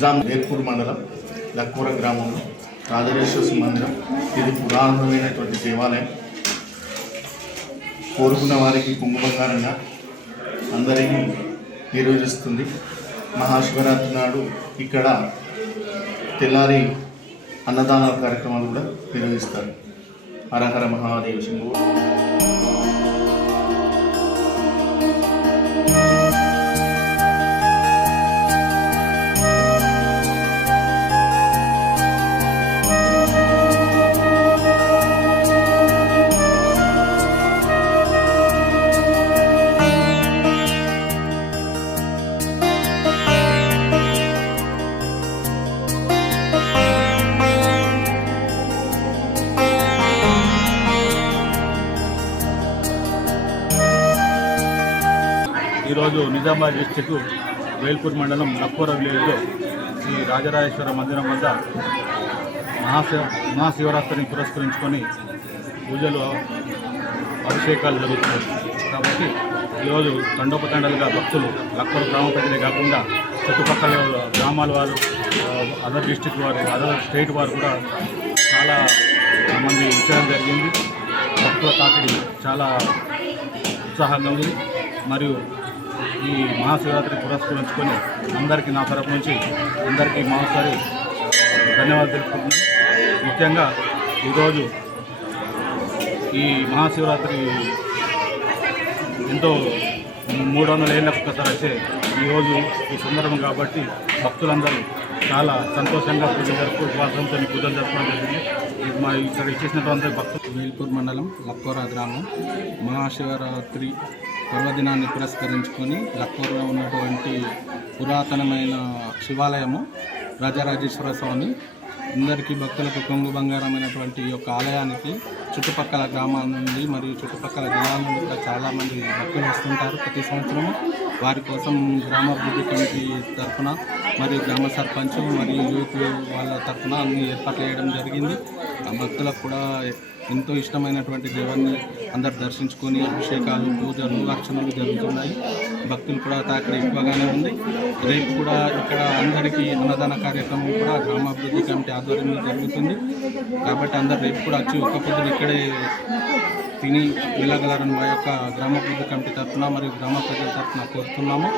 నిజాం వేర్పూర్ మండలం లక్కూర గ్రామంలో రాజరాజేశ్వర మందిరం. ఇది పురాతనమైనటువంటి దేవాలయం. కోరుకున్న వారికి కుంభబంగారంగా అందరికీ నిర్వహిస్తుంది. మహాశివరాత్రి నాడు ఇక్కడ తెల్లారి అన్నదాన కార్యక్రమాలు కూడా నిర్వహిస్తారు. హరహర మహాదేవ శంభో. ఈరోజు నిజామాబాద్ డిస్టిక్ వేల్పూర్ మండలం లక్కూర విలేజ్లో శ్రీ రాజరాజేశ్వర మందిరం వద్ద మహాశివరాత్రిని పురస్కరించుకొని పూజలు అభిషేకాలు జరుగుతున్నాయి. కాబట్టి ఈరోజు తండోపతండాలుగా భక్తులు లక్కూర గ్రామ ప్రజలే కాకుండా చుట్టుపక్కల గ్రామాల వారు, అదర్ డిస్టిక్ వారు, అదర్ స్టేట్ వారు కూడా చాలా మంది ఇచ్చడం జరిగింది. భక్తుల తాకిడి చాలా ఉత్సాహంగా ఉంది. మరియు ఈ మహాశివరాత్రి పురస్కరించుకొని అందరికీ నా తరపు నుంచి అందరికీ మరోసారి ధన్యవాదాలు తెలుపుకుంటున్నాను. ముఖ్యంగా ఈరోజు ఈ మహాశివరాత్రి ఎంతో 300 ఏళ్ళకు ఒకసారి వచ్చే ఈరోజు ఈ సందర్భం కాబట్టి భక్తులందరూ చాలా సంతోషంగా పూజలు ఉపవాసంతో పూజలు జరుపుకోవడం జరిగింది. మా ఇక్కడ ఇచ్చేసినటువంటి భక్తులు వేల్పూర్ మండలం లక్కూర గ్రామం మహాశివరాత్రి పర్వదినాన్ని పురస్కరించుకొని లక్కూరులో ఉన్నటువంటి పురాతనమైన శివాలయము రాజరాజేశ్వర స్వామి అందరికీ భక్తులకు కొంగు బంగారమైనటువంటి ఈ యొక్క ఆలయానికి చుట్టుపక్కల గ్రామాల నుండి మరియు చుట్టుపక్కల జిల్లాల నుండి కూడా చాలామంది భక్తులు వస్తుంటారు ప్రతి సంవత్సరము. వారి కోసం గ్రామాభివృద్ధి కమిటీ తరఫున మరియు గ్రామ సర్పంచ్ మరియు యూత్ వాళ్ళ తరఫున అన్ని ఏర్పాట్లు చేయడం జరిగింది. ఆ భక్తులకు కూడా ఎంతో ఇష్టమైనటువంటి దేవుణ్ణి అందరు దర్శించుకొని అభిషేకాలు, పూజలు, అర్చనలు జరుగుతున్నాయి. భక్తులు కూడా తాకిడి ఎక్కువగానే ఉంది. రేపు కూడా ఇక్కడ అందరికీ అన్నదాన కార్యక్రమం కూడా గ్రామాభివృద్ధి కమిటీ ఆధ్వర్యంలో జరుగుతుంది. కాబట్టి అందరు రేపు కూడా వచ్చి ఒక్క పొద్దులు ఇక్కడే తిని వెళ్ళగలరని మా యొక్క గ్రామాభివృద్ధి కమిటీ తరఫున మరియు గ్రామ ప్రజల తరఫున కోరుతున్నాము.